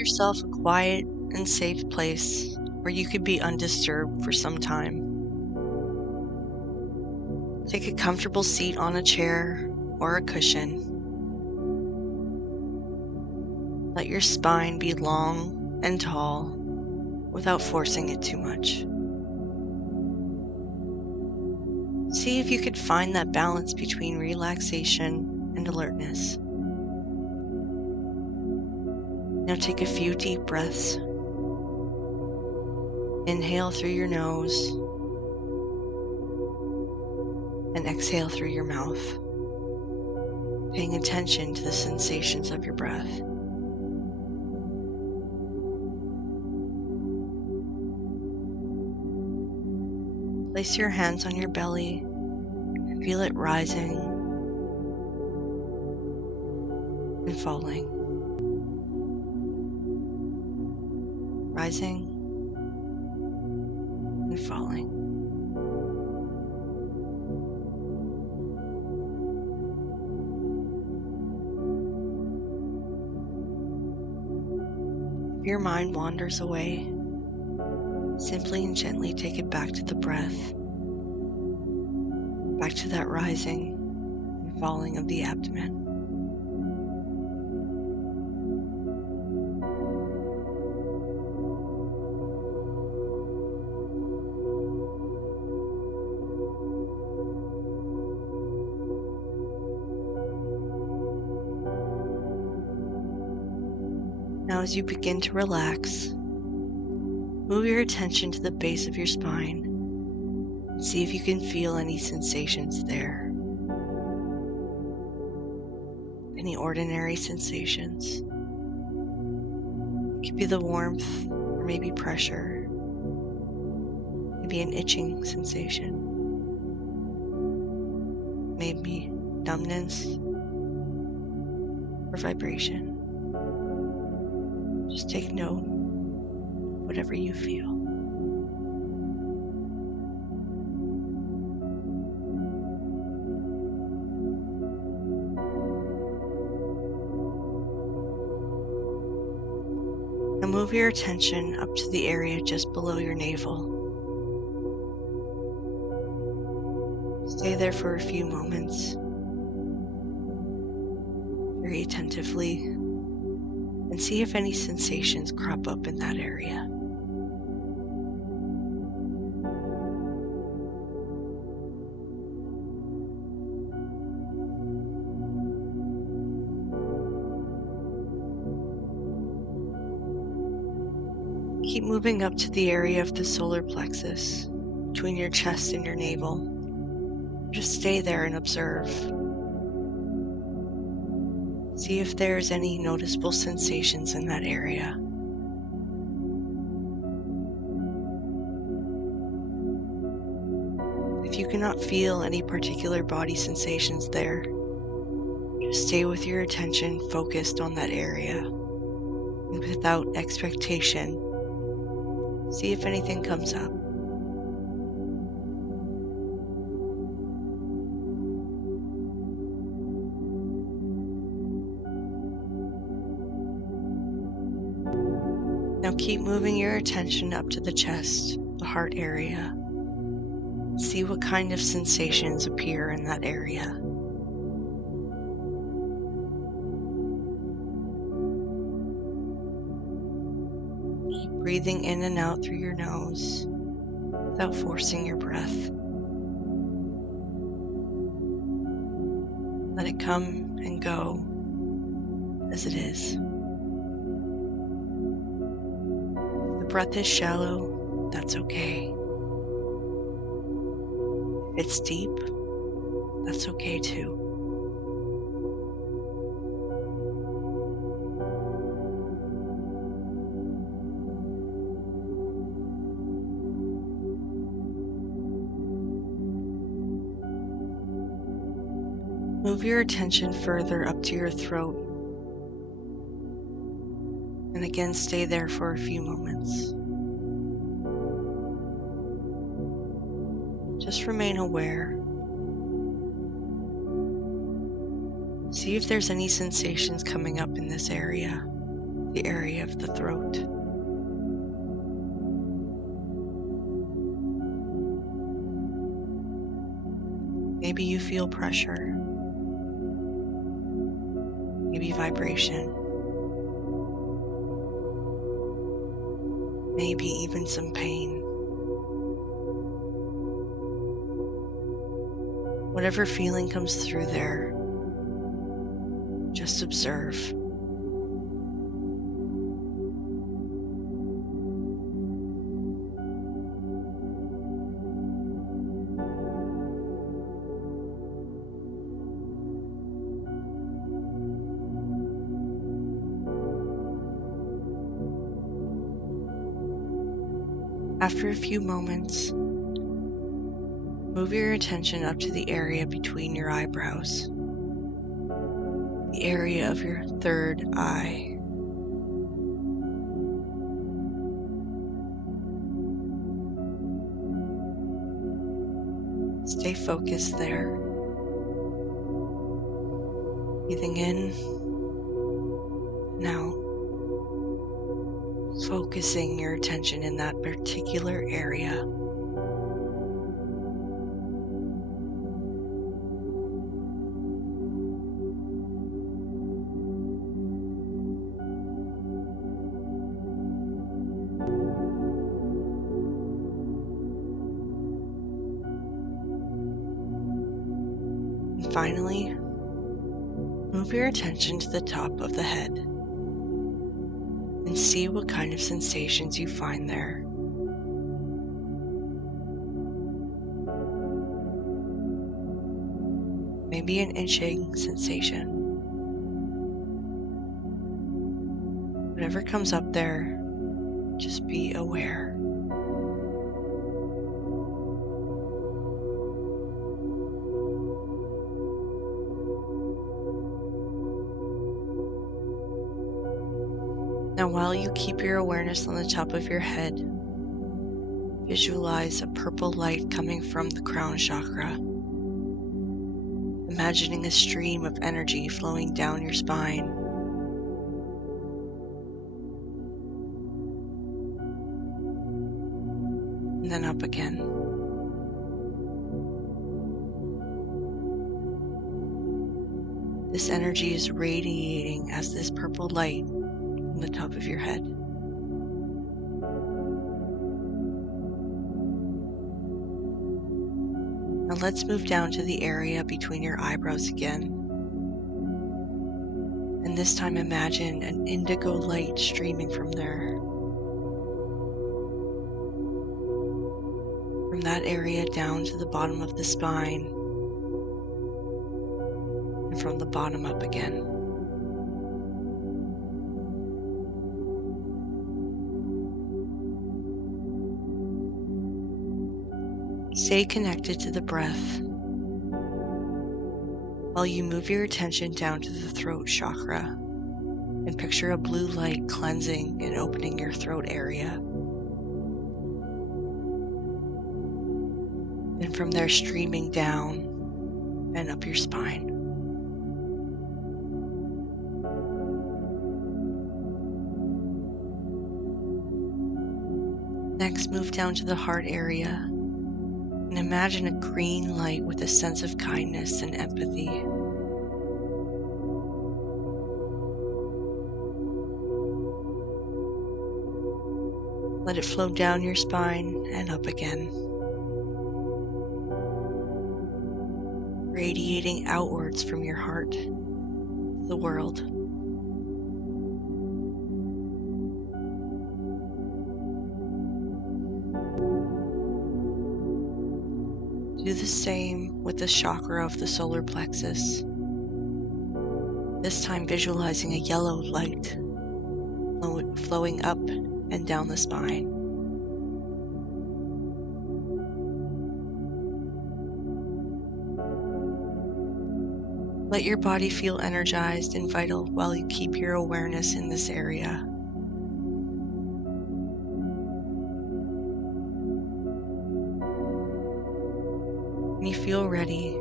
yourself a quiet and safe place where you could be undisturbed for some time. Take a comfortable seat on a chair or a cushion. Let your spine be long and tall without forcing it too much. See if you could find that balance between relaxation and alertness. Now take a few deep breaths. Inhale through your nose and exhale through your mouth, paying attention to the sensations of your breath. Place your hands on your belly and feel it rising and falling. Rising and falling. If your mind wanders away, simply and gently take it back to the breath, back to that rising and falling of the abdomen. Now, as you begin to relax, move your attention to the base of your spine and see if you can feel any sensations there. Any ordinary sensations. It could be the warmth or maybe pressure, maybe an itching sensation, maybe numbness or vibration. Just take note of whatever you feel. Now move your attention up to the area just below your navel. Stay there for a few moments, very attentively, and see if any sensations crop up in that area. Keep moving up to the area of the solar plexus, between your chest and your navel. Just stay there and observe. See if there's any noticeable sensations in that area. If you cannot feel any particular body sensations there, just stay with your attention focused on that area. And without expectation, see if anything comes up. Now keep moving your attention up to the chest, the heart area. See what kind of sensations appear in that area. Keep breathing in and out through your nose without forcing your breath. Let it come and go as it is. If the breath is shallow, that's okay. If it's deep, that's okay too. Move your attention further up to your throat, and again stay there for a few moments. Just remain aware. See if there's any sensations coming up in this area. the area of the throat. Maybe you feel pressure, maybe vibration, maybe even some pain. Whatever feeling comes through there, just observe. After a few moments, move your attention up to the area between your eyebrows, the area of your third eye. Stay focused there. Breathing in and out. Focusing your attention in that particular area. And finally, move your attention to the top of the head and see what kind of sensations you find there. Maybe an itching sensation. Whatever comes up there, just be aware. Now, while you keep your awareness on the top of your head, visualize a purple light coming from the crown chakra. Imagining a stream of energy flowing down your spine. And then up again. This energy is radiating as this purple light from the top of your head. Now let's move down to the area between your eyebrows again. And this time imagine an indigo light streaming from there. From that area down to the bottom of the spine. And from the bottom up again. Stay connected to the breath while you move your attention down to the throat chakra and picture a blue light cleansing and opening your throat area. And from there streaming down and up your spine. Next, move down to the heart area. And imagine a green light with a sense of kindness and empathy. Let it flow down your spine and up again, radiating outwards from your heart to the world. Do the same with the chakra of the solar plexus. This time visualizing a yellow light flowing up and down the spine. Let your body feel energized and vital while you keep your awareness in this area. When you feel ready,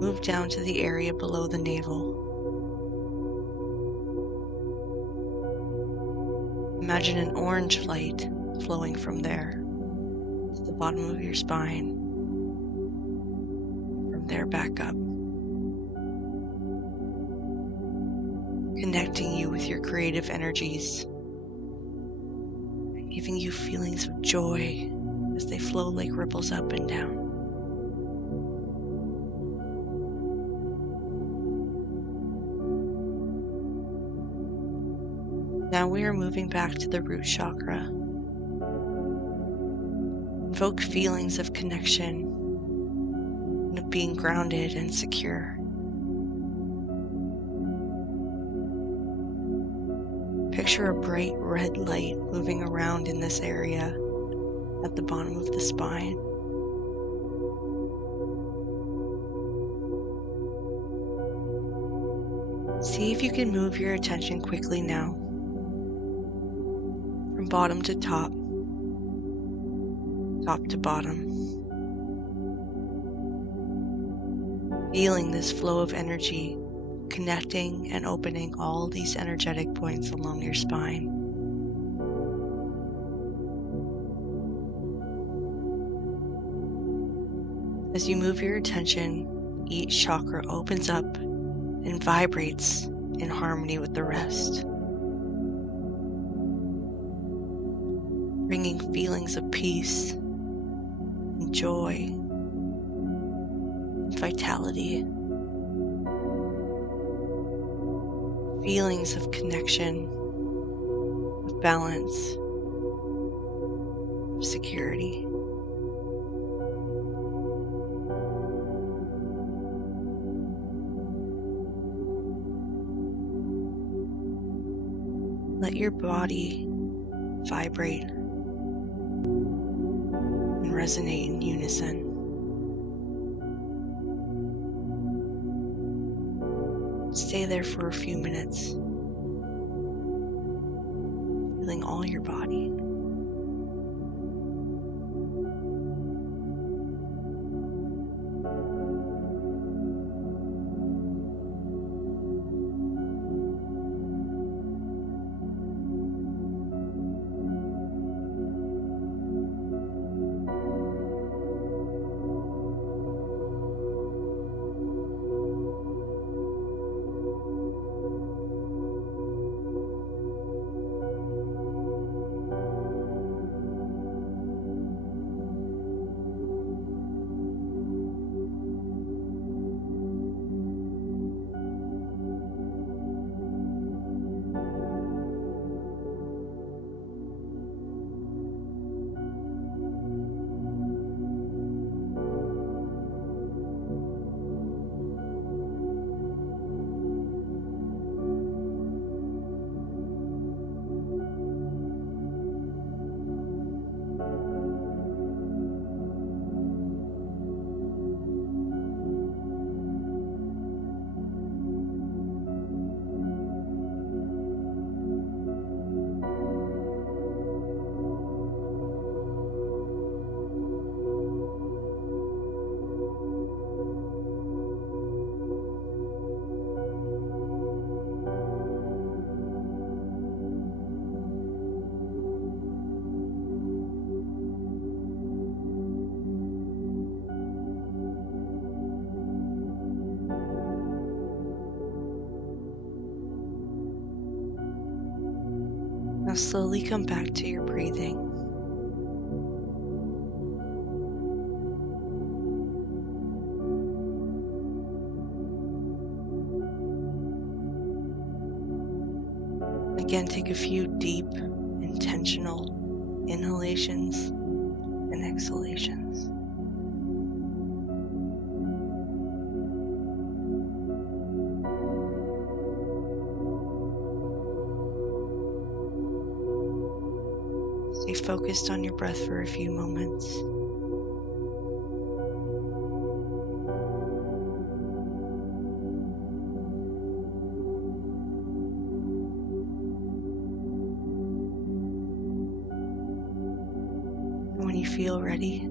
move down to the area below the navel. Imagine an orange light flowing from there to the bottom of your spine, from there back up, connecting you with your creative energies, and giving you feelings of joy as they flow like ripples up and down. Now we are moving back to the root chakra. Invoke feelings of connection and of being grounded and secure. Picture a bright red light moving around in this area at the bottom of the spine. See if you can move your attention quickly now, from bottom to top, top to bottom. Feeling this flow of energy, connecting and opening all these energetic points along your spine. As you move your attention, each chakra opens up and vibrates in harmony with the rest, bringing feelings of peace and joy and vitality, feelings of connection, of balance, of security. Let your body vibrate and resonate in unison. Stay there for a few minutes, feeling all your body. Now slowly come back to your breathing. Again, take a few deep, intentional inhalations and exhalations. Stay focused on your breath for a few moments. And when you feel ready,